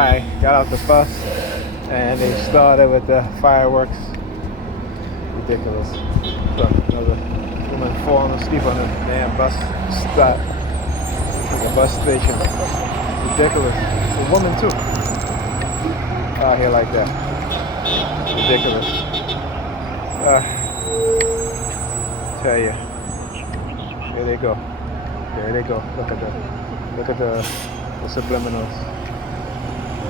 guy got out the bus and they started with the fireworks. Ridiculous. Look, another woman falling asleep on the damn bus stop. The bus station. Ridiculous. It's a woman too. Out here like that. Ridiculous. Tell you. Here they go. There they go. Look at the subliminals.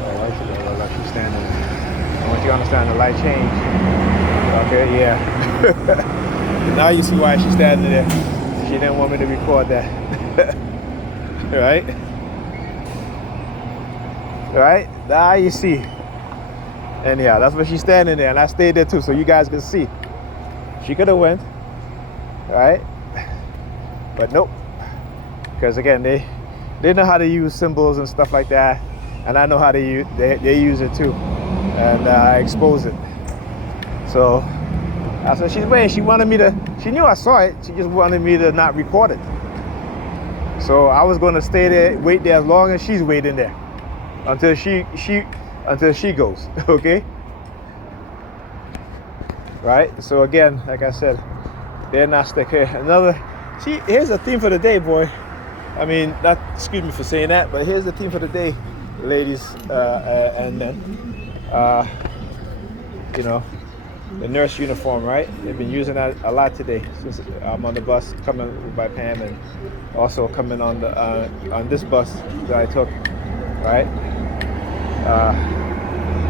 Oh, I see that. Like she's standing. I want you to understand the light change. Okay, yeah. Now you see why she's standing there. She didn't want me to record that. Right? Right? Now you see. Anyhow, that's where she's standing there, and I stayed there too, so you guys can see. She could have went, right? But nope. Because again, they know how to use symbols and stuff like that, and I know how to use they use it too, and I expose it. So that's what she's waiting. She wanted me to. She knew I saw it. She just wanted me to not record it. So I was going to stay there, wait there as long as she's waiting there, until she goes. Okay. Right. So again, like I said, they're not stuck here. Here's the theme for the day, boy. I mean, excuse me for saying that, but here's the theme for the day, ladies and men. You know, the nurse uniform, right? They've been using that a lot today since I'm on the bus coming by Pam, and also coming on this bus that I took, right?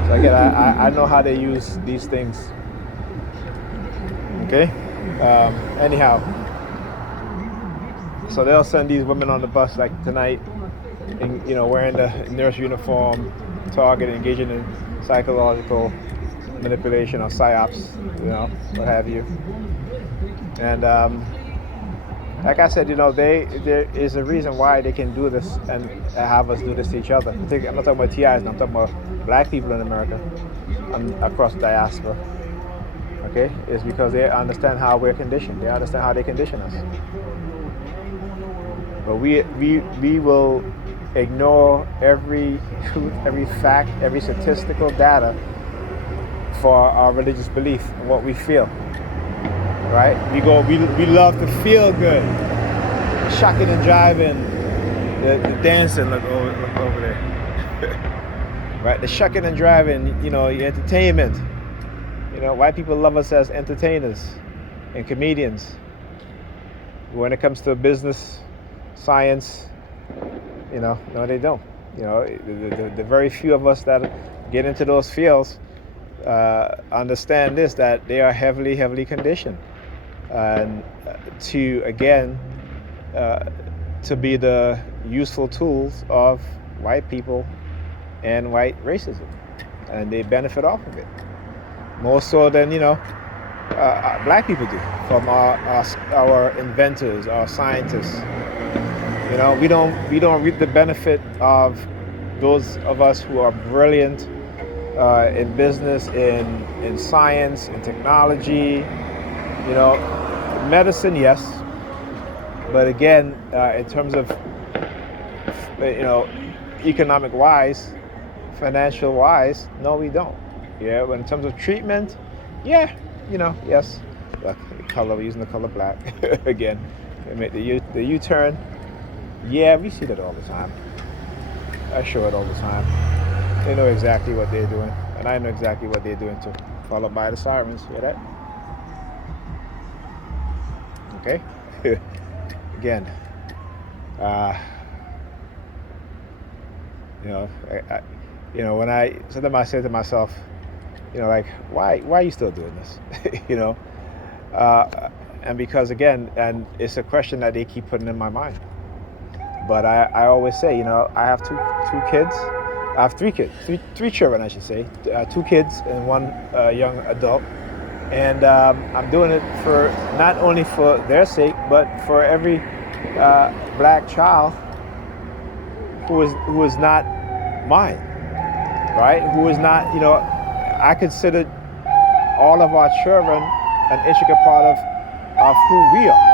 So again, I know how they use these things. Okay. Anyhow. So they'll send these women on the bus like tonight, and, wearing the nurse uniform, engaging in psychological manipulation or psyops, what have you. And like I said, there is a reason why they can do this and have us do this to each other. I'm not talking about TIs, I'm talking about black people in America and across the diaspora. Okay, it's because they understand how we're conditioned. They understand how they condition us. But we will ignore every truth, every fact, every statistical data for our religious belief and what we feel. Right? We love to feel good. Shucking and jiving, the dancing, look over there. Right? The shucking and driving, your entertainment. White people love us as entertainers and comedians. When it comes to business, science, no, they don't. The very few of us that get into those fields understand this, that they are heavily, heavily conditioned, and to be the useful tools of white people and white racism, and they benefit off of it more so than black people do, from our inventors, our scientists. We don't reap the benefit of those of us who are brilliant in business, in science, in technology. Medicine, yes, but again, in terms of economic wise, financial wise, no, we don't. Yeah, but in terms of treatment, yeah, yes. Look, we're using the color black again. They make the U-turn. Yeah, we see that all the time. I show it all the time. They know exactly what they're doing, and I know exactly what they're doing too. Followed by the sirens. Hear that? Okay. Again, when sometimes I say to myself, like, why are you still doing this? And because again, and it's a question that they keep putting in my mind. But I always say, I have two kids. I have three children, I should say. 2 kids and 1 young adult. And I'm doing it for not only for their sake, but for every black child who is not mine, right? Who is not, I consider all of our children an intricate part of who we are,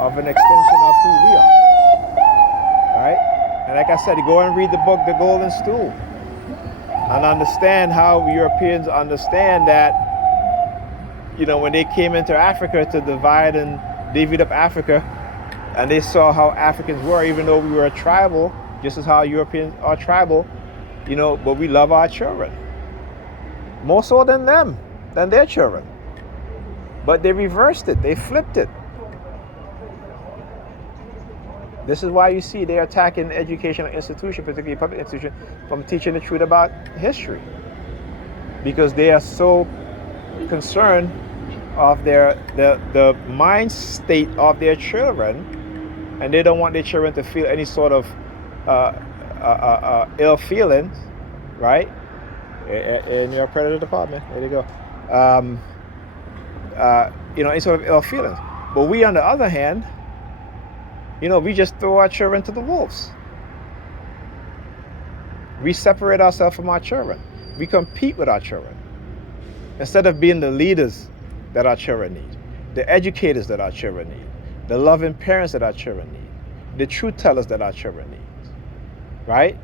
of an extension of who we are, right? And like I said, go and read the book, The Golden Stool. and understand how Europeans understand that, when they came into Africa to divide and divvy up Africa, and they saw how Africans were, even though we were tribal, just as how Europeans are tribal, but we love our children. More so than them, than their children. But they reversed it, they flipped it. This is why you see they're attacking educational institutions, particularly public institutions, from teaching the truth about history. Because they are so concerned of the mind state of their children, and they don't want their children to feel any sort of ill feelings, right? In your predator department, there you go. Any sort of ill feelings. But we, on the other hand, we just throw our children to the wolves. We separate ourselves from our children. We compete with our children. Instead of being the leaders that our children need, the educators that our children need, the loving parents that our children need, the truth tellers that our children need, right?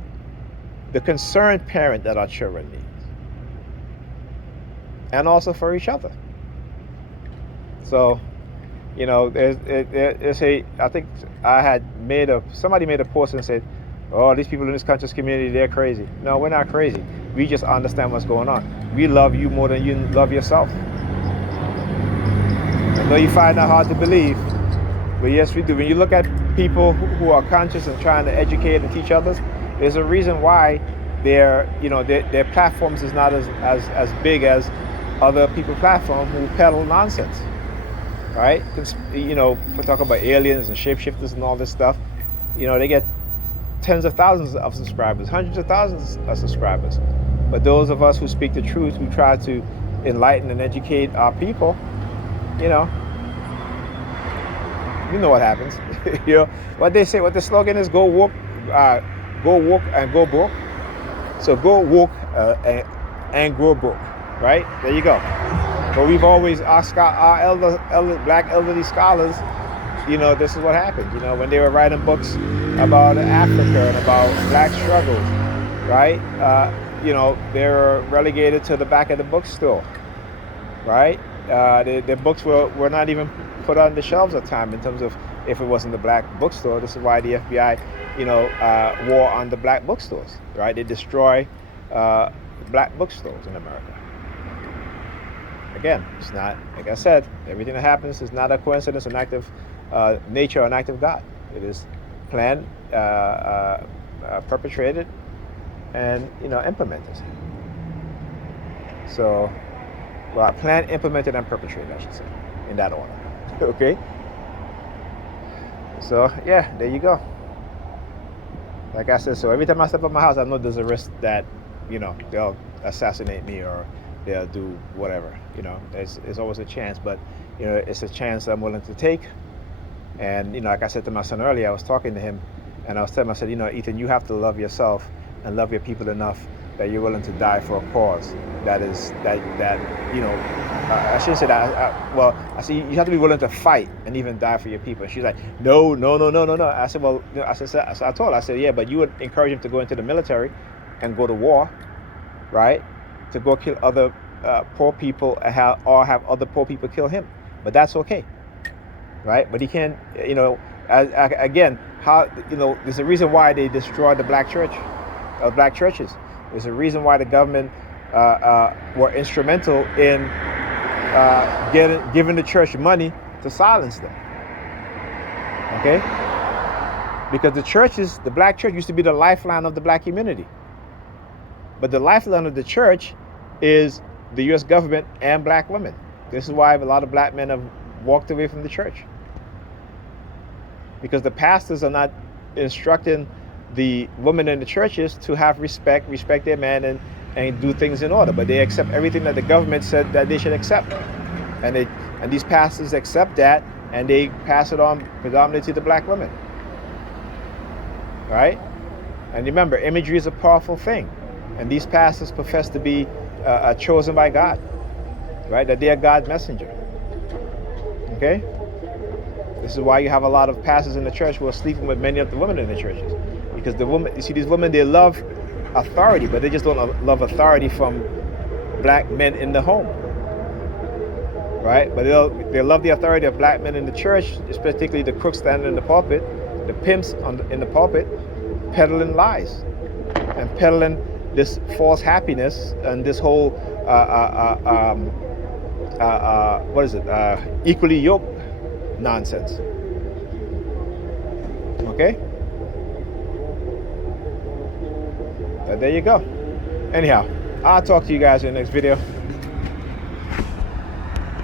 The concerned parent that our children need. And also for each other. So, I think somebody made a post and said, oh, these people in this conscious community, they're crazy. No, we're not crazy. We just understand what's going on. We love you more than you love yourself. I know you find that hard to believe, but yes, we do. When you look at people who are conscious and trying to educate and teach others, there's a reason why their platforms is not as big as other people's platforms who peddle nonsense. Right? We talk about aliens and shapeshifters and all this stuff. They get tens of thousands of subscribers, hundreds of thousands of subscribers. But those of us who speak the truth, who try to enlighten and educate our people, you know what happens. What they say, what the slogan is: go woke and go broke. So go woke and grow broke. Right? There you go. But we've always asked our black elderly scholars, this is what happened. When they were writing books about Africa and about black struggles, right? They were relegated to the back of the bookstore, right? Their books were not even put on the shelves at the time in terms of if it wasn't the black bookstore. This is why the FBI, war on the black bookstores, right? They destroy black bookstores in America. Again, it's not, like I said, everything that happens is not a coincidence, an act of nature or an act of God. It is planned, perpetrated, and implemented. So, planned, implemented, and perpetrated, I should say, in that order. Okay? So, yeah, there you go. Like I said, so every time I step out my house, I know there's a risk that, they'll assassinate me or they'll do whatever. There's always a chance, but it's a chance I'm willing to take. And like I said to my son earlier, I was talking to him, and I was telling him, I said, Ethan, you have to love yourself and love your people enough that you're willing to die for a cause that I shouldn't say that. I said you have to be willing to fight and even die for your people. And she's like, no. I said, I told her, I said, yeah, but you would encourage him to go into the military and go to war, right? To go kill other poor people or have other poor people kill him. But that's okay, right? But he can't, again, how, there's a reason why they destroyed the black churches. There's a reason why the government were instrumental in giving the church money to silence them. Okay? Because the churches, the black church used to be the lifeline of the black community. But the lifeline of the church is the U.S. government and black women. This is why a lot of black men have walked away from the church. Because the pastors are not instructing the women in the churches to have respect their men and do things in order. But they accept everything that the government said that they should accept. And these pastors accept that, and they pass it on predominantly to the black women. Right? And remember, imagery is a powerful thing. And these pastors profess to be chosen by God, right? That they are God's messenger. Okay? This is why you have a lot of pastors in the church who are sleeping with many of the women in the churches. Because the women, you see these women, they love authority, but they just don't love authority from black men in the home, right? But they'll love the authority of black men in the church, particularly the crooks standing in the pulpit, the pimps in the pulpit, peddling lies and peddling this false happiness and this whole what is it? Equally yoked nonsense. Okay? But there you go. Anyhow, I'll talk to you guys in the next video.